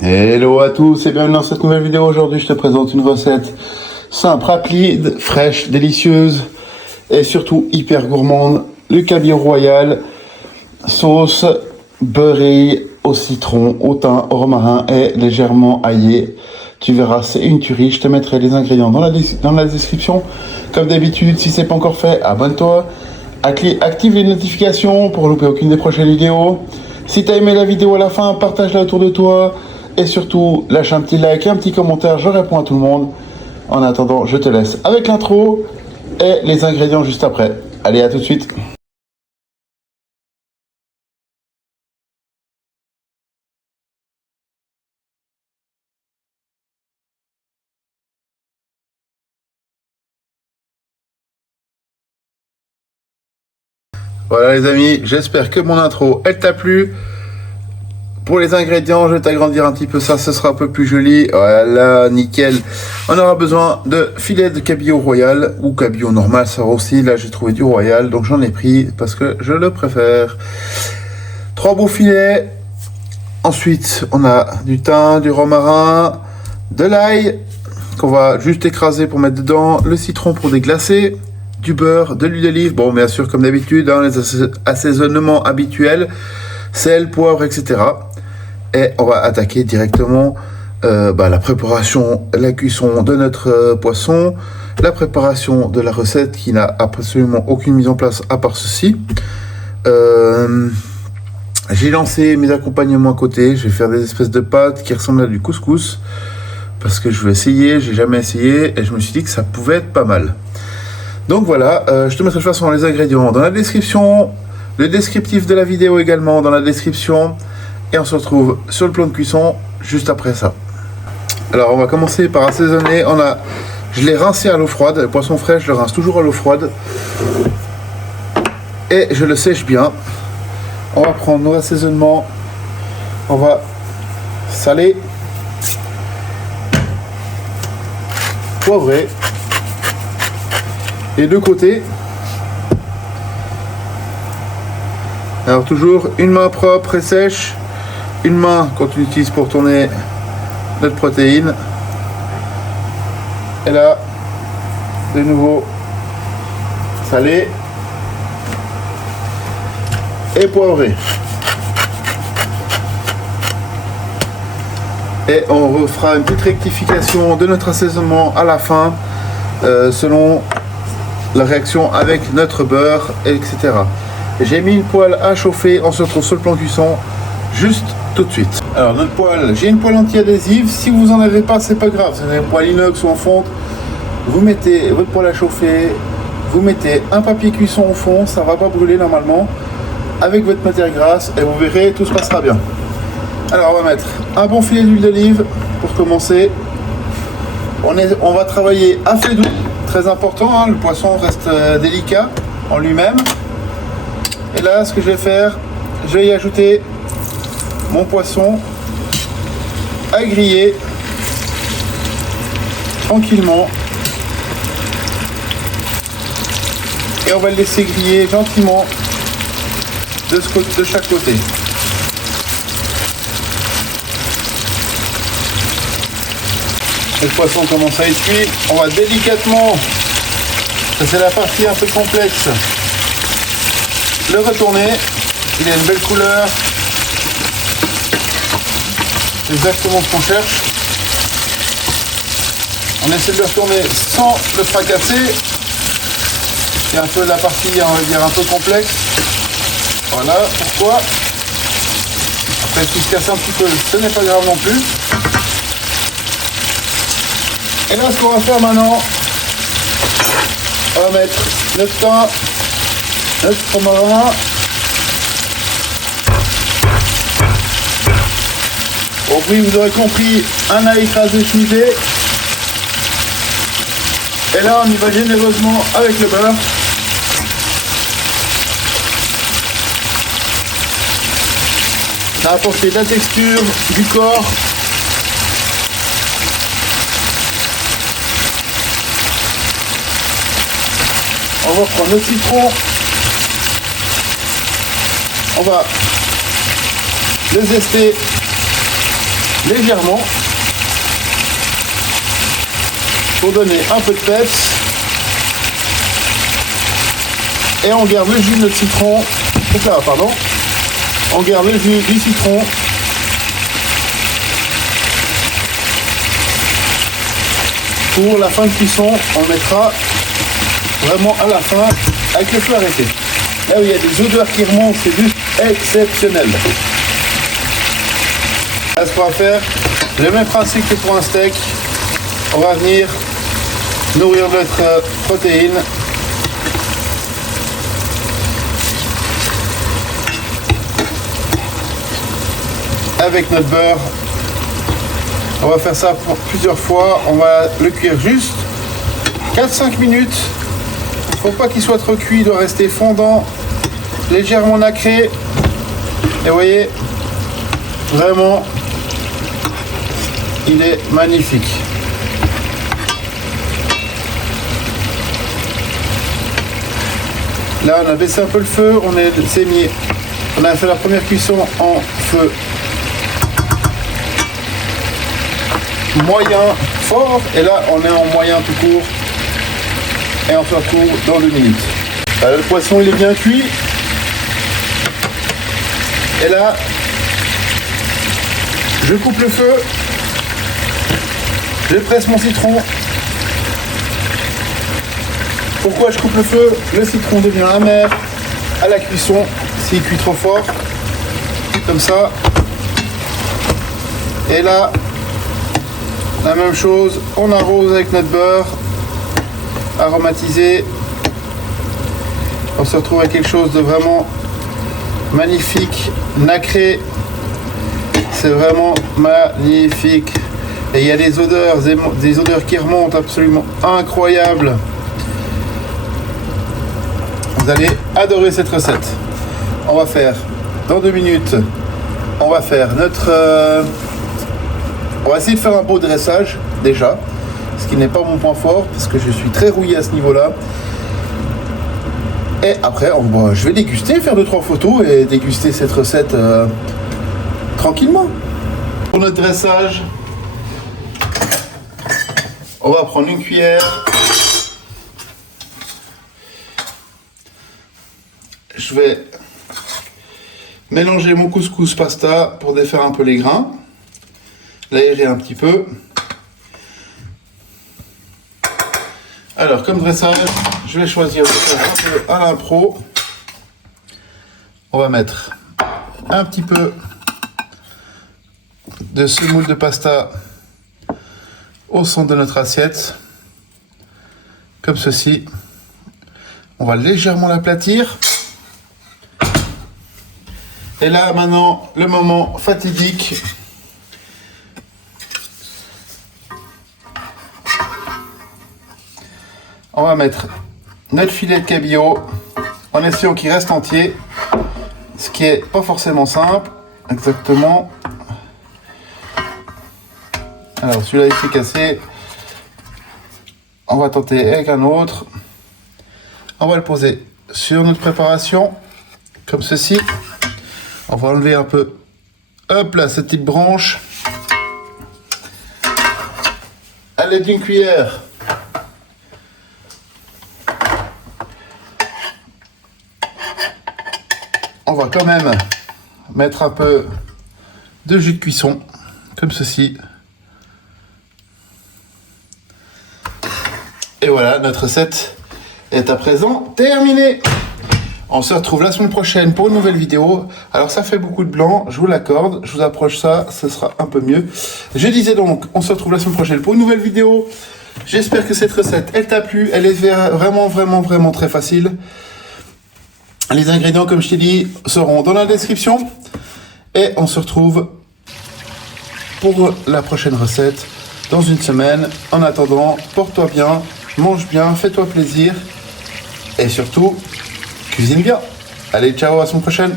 Hello à tous et bienvenue dans cette nouvelle vidéo. Aujourd'hui, je te présente une recette simple, rapide, fraîche, délicieuse et surtout hyper gourmande. Le cabillaud royal, sauce beurrée au citron, au thym, au romarin et légèrement aillé. Tu verras, c'est une tuerie. Je te mettrai les ingrédients dans la description. Comme d'habitude, si ce n'est pas encore fait, abonne-toi. Active les notifications pour louper aucune des prochaines vidéos. Si tu as aimé la vidéo à la fin, partage-la autour de toi. Et surtout, lâche un petit like et un petit commentaire, je réponds à tout le monde. En attendant, je te laisse avec l'intro et les ingrédients juste après. Allez, à tout de suite. Voilà les amis, j'espère que mon intro, elle t'a plu. Pour les ingrédients, je vais t'agrandir un petit peu ça, ce sera un peu plus joli. Voilà, nickel. On aura besoin de filet de cabillaud royal ou cabillaud normal, ça aussi. Là, j'ai trouvé du royal, donc j'en ai pris parce que je le préfère. 3 beaux filets. Ensuite, on a du thym, du romarin, de l'ail qu'on va juste écraser pour mettre dedans, le citron pour déglacer, du beurre, de l'huile d'olive. Bon, bien sûr, comme d'habitude, hein, les assaisonnements habituels, sel, poivre, etc. Et on va attaquer directement la préparation, la cuisson de notre poisson, la préparation de la recette qui n'a absolument aucune mise en place à part ceci. J'ai lancé mes accompagnements à côté, je vais faire des espèces de pâtes qui ressemblent à du couscous parce que je veux essayer, j'ai jamais essayé et je me suis dit que ça pouvait être pas mal. Donc voilà, je te mettrai de toute façon les ingrédients dans la description, le descriptif de la vidéo également dans la description. Et on se retrouve sur le plan de cuisson juste après ça. Alors on va commencer par assaisonner. Je l'ai rincé à l'eau froide. Le poisson frais, je le rince toujours à l'eau froide. Et je le sèche bien. On va prendre nos assaisonnements. On va saler, poivrer. Les deux côtés. Alors toujours une main propre et sèche. Une main qu'on utilise pour tourner notre protéine. Et là, de nouveau, salé et poivré. Et on refera une petite rectification de notre assaisonnement à la fin, selon la réaction avec notre beurre, etc. J'ai mis une poêle à chauffer, on se retrouve sur le plan cuisson juste tout de suite. Alors notre poêle, j'ai une poêle anti-adhésive. Si vous en avez pas, c'est pas grave. Si vous avez une poêle inox ou en fonte, vous mettez votre poêle à chauffer, vous mettez un papier cuisson au fond, ça va pas brûler normalement, avec votre matière grasse et vous verrez, tout se passera bien. Alors on va mettre un bon filet d'huile d'olive pour commencer. On va travailler à feu doux, très important, hein, le poisson reste délicat en lui-même. Et là, ce que je vais faire, je vais y ajouter mon poisson à griller tranquillement et on va le laisser griller gentiment de chaque côté. Le poisson commence à être cuit, on va délicatement, ça c'est la partie un peu complexe, le retourner. Il a une belle couleur. C'est exactement ce qu'on cherche. On essaie de le retourner sans le fracasser. C'est un peu la partie, on va dire, un peu complexe. Voilà pourquoi. Après, s'il se casse un petit peu, ce n'est pas grave non plus. Et là, ce qu'on va faire maintenant, on va mettre notre thym, notre romarin. Au prix, vous aurez compris, un ail écrasé schmitté. Et là, on y va généreusement avec le beurre. Ça va apporter de la texture, du corps. On va prendre notre citron. On va le zester. légèrement pour donner un peu de peps. Et on garde le jus de notre citron. On garde le jus du citron. Pour la fin de cuisson, on mettra vraiment à la fin avec le feu arrêté. Là où il y a des odeurs qui remontent, c'est juste exceptionnel. Là, ce qu'on va faire, le même principe que pour un steak. On va venir nourrir notre protéine. Avec notre beurre. On va faire ça pour plusieurs fois. On va le cuire juste 4-5 minutes. Il ne faut pas qu'il soit trop cuit, il doit rester fondant, légèrement nacré. Et vous voyez, vraiment, il est magnifique. Là, on a baissé un peu le feu, on a fait la première cuisson en feu moyen fort, et là on est en moyen tout court, et on se retrouve dans 2 minutes. Là, le poisson il est bien cuit, et là je coupe le feu, je presse mon citron. Pourquoi je coupe le feu? Le citron devient amer à la cuisson s'il cuit trop fort, comme ça. Et là, la même chose, on arrose avec notre beurre aromatisé. On se retrouve avec quelque chose de vraiment magnifique, nacré. C'est vraiment magnifique. Et il y a des odeurs qui remontent absolument incroyables. Vous allez adorer cette recette. On va faire, dans 2 minutes, on va faire notre... on va essayer de faire un beau dressage, déjà. Ce qui n'est pas mon point fort, parce que je suis très rouillé à ce niveau-là. Et après, je vais déguster, faire 2-3 photos et déguster cette recette tranquillement. Pour notre dressage, on va prendre une cuillère. Je vais mélanger mon couscous pasta pour défaire un peu les grains, l'aérer un petit peu. Alors, comme dressage, je vais choisir de faire un peu à l'impro. On va mettre un petit peu de semoule de pasta au centre de notre assiette, comme ceci. On va légèrement l'aplatir. Et là, maintenant, le moment fatidique. On va mettre notre filet de cabillaud en essayant qu'il reste entier, ce qui est pas forcément simple, exactement. Alors, celui-là, il s'est cassé. On va tenter avec un autre. On va le poser sur notre préparation, comme ceci. On va enlever un peu, hop là, cette petite branche. À l'aide d'une cuillère. On va quand même mettre un peu de jus de cuisson, comme ceci. Et voilà, notre recette est à présent terminée. On se retrouve la semaine prochaine pour une nouvelle vidéo. Alors ça fait beaucoup de blanc, je vous l'accorde. Je vous approche ça, ce sera un peu mieux. Je disais donc, on se retrouve la semaine prochaine pour une nouvelle vidéo. J'espère que cette recette, elle t'a plu. Elle est vraiment très facile. Les ingrédients, comme je t'ai dit, seront dans la description. Et on se retrouve pour la prochaine recette dans une semaine. En attendant, porte-toi bien, mange bien, fais-toi plaisir. Et surtout, cuisine bien. Allez, ciao, à la semaine prochaine.